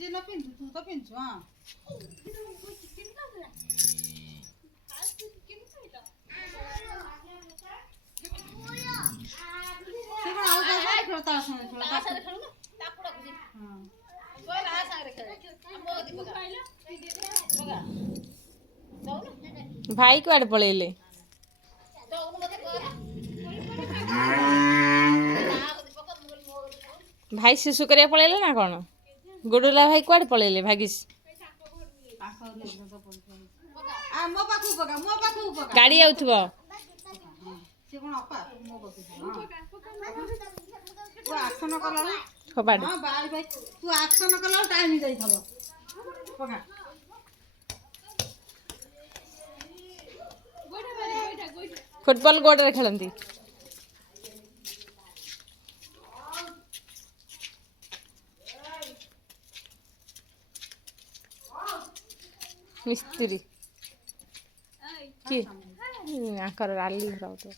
जे न पिंधु तू तो पिंधु हां से कौन आउ का खेलता खेलता खेलू ना ताकुड़ा बुझी हां बोल आ सारे खेल हम मोदी पका भाई कुआडे पळेले भाई शिशु करिया पळेले ना कोन गुडुला भाई कुआडे पळेले भागिस आ मो पाखु पका गाड़ी आउथबो से कोन अपा मो पाखु तू आसन कला खबाड़ हां बाई भाई तू आसन कला टाइम जाई थबो पका फुटबॉल गोड़ रे खेलंती मिस्त्री की आकर राली हराव तो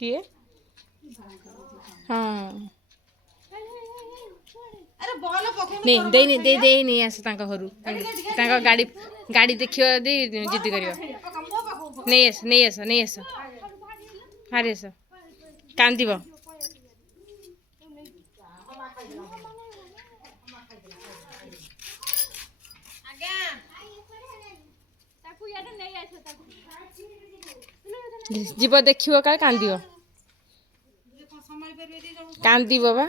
की हां अरे बॉल पके नहीं दे नहीं आस तांका घरु तांका गाड़ी देखियो दी जिद्द करियो नहीं आस हारे आस कांदीबो जीव देखियो का कांदीबो कांदीबो बा